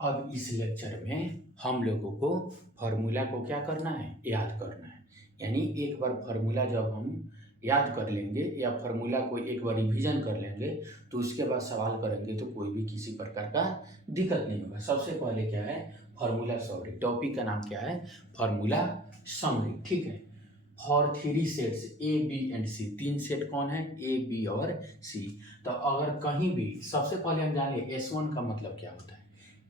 अब इस लेक्चर में हम लोगों को फार्मूला को क्या करना है, याद करना है। यानी एक बार फार्मूला जब हम याद कर लेंगे या फार्मूला को एक बार रिवीजन कर लेंगे तो उसके बाद सवाल करेंगे तो कोई भी किसी प्रकार का दिक्कत नहीं होगा। सबसे पहले क्या है, फार्मूला समरी। टॉपिक का नाम क्या है, फार्मूला समरी। ठीक है। For three sets A B and C, तीन सेट कौन है, ए बी और सी। तो अगर कहीं भी सबसे पहले हम जान लें S1 का मतलब क्या होता है,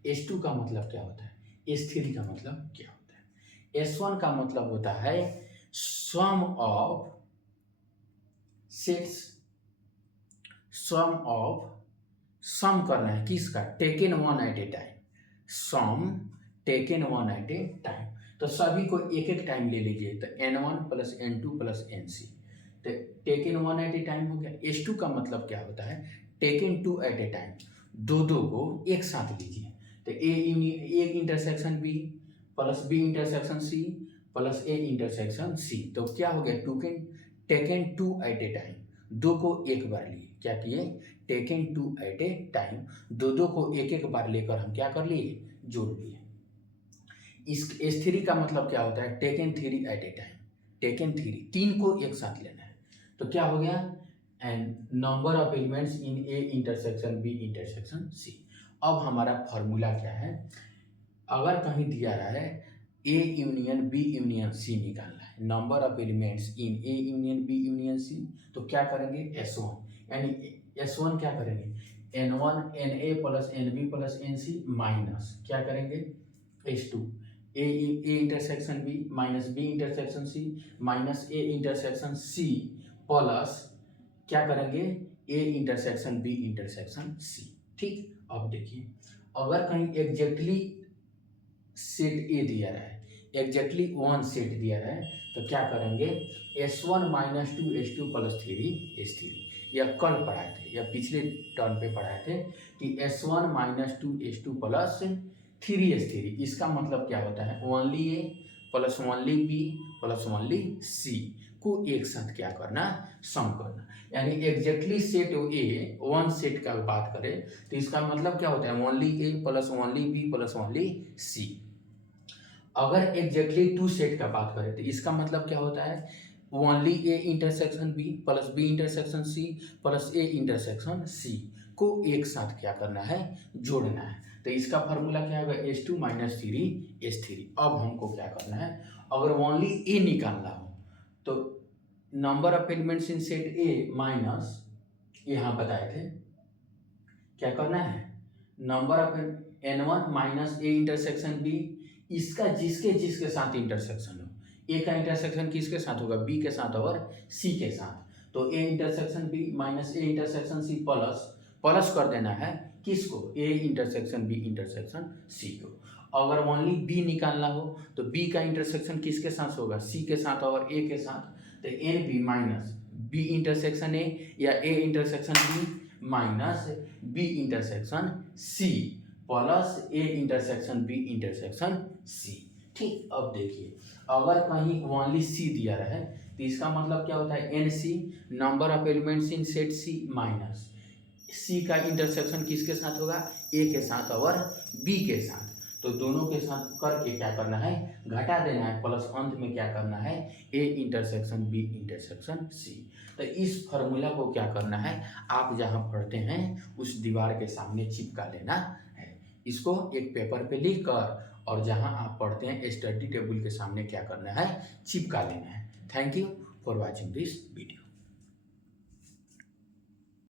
S2 का मतलब क्या होता है, S3 का मतलब क्या होता है। S1 का मतलब होता है सम ऑफ सेट्स, सम करना है किसका, taken one at a time, sum taken one at a time. तो सभी को एक एक टाइम ले लीजिए, तो N1 plus N2 plus NC, तो taken one at a time हो गया। S2 का मतलब क्या होता है, taken two at a time, दो दो को एक साथ लीजिए। तो A intersection B plus B intersection C plus A intersection C, तो क्या हो गया, taken two at a time, दो को एक बार लिए, क्या किए, taken two at a time, दो दो को एक एक बार लेकर हम क्या कर लिए, जोड़ लिए। इस S3 का मतलब क्या होता है, taken three at a time, taken three, तीन को एक साथ लेना है। तो क्या हो गया, and number of elements in A intersection B intersection C. अब हमारा फॉर्मूला क्या है, अगर कहीं दिया रहा है A union B union C निकालना है, number of elements in A union B union C, तो क्या करेंगे S1, यानी S1 क्या करेंगे, N1 Na plus Nb plus Nc minus क्या करेंगे S2 A intersection B minus B intersection C minus A intersection C plus क्या करेंगे A intersection B intersection C. ठीक। अब देखिए अगर कहीं एग्जैक्टली सेट ए दिया रहा है, एग्जैक्टली वन सेट दिया रहा है, तो क्या करेंगे S1 minus two S2 plus three S3, या कल पढ़ाए थे या पिछले टर्म पे पढ़ाए थे कि S1 minus two S2 plus three S3, इसका मतलब क्या होता है, only A plus only B plus only C को एक साथ क्या करना, सम करना। यानी exactly set A one set का बात करें तो इसका मतलब क्या होता है, only A plus only B plus only C. अगर एग्जैक्टली टू सेट का बात करें तो इसका मतलब क्या होता है, only A intersection B plus B intersection C plus A intersection C को एक साथ क्या करना है, जोड़ना है। तो इसका फार्मूला क्या होगा, S2 माइनस थ्री S3। अब हमको क्या करना है, अगर ओनली ए निकालना हो तो number of elements in set A minus, यहाँ बताए थे क्या करना है, number of N1 minus A intersection B, इसका जिसके जिसके साथ इंटरसेक्शन हो, ए का इंटरसेक्शन किसके साथ होगा, बी के साथ और सी के साथ, तो A intersection B minus A intersection C plus plus कर देना है किसको, A intersection B intersection C को। अगर ओनली बी निकालना हो तो बी का इंटरसेक्शन किसके साथ होगा, सी के साथ और ए के साथ, तो N B minus B intersection A या A intersection B minus B intersection C plus A intersection B intersection C. ठीक। अब देखिए अगर कहीं ओनली सी दिया रहे तो इसका मतलब क्या होता है, N C number of elements in set C minus C का इंटरसेक्शन किसके साथ होगा, ए के साथ और बी के साथ, तो दोनों के साथ करके क्या करना है, घटा देना है, प्लस अंत में क्या करना है, A intersection B intersection C. तो इस फार्मूला को क्या करना है, आप जहाँ पढ़ते हैं उस दीवार के सामने चिपका लेना है, इसको एक पेपर पे लिख कर, और जहाँ आप पढ़ते हैं स्टडी टेबल के सामने क्या करना है, चिपका लेना है। Thank you for watching this video.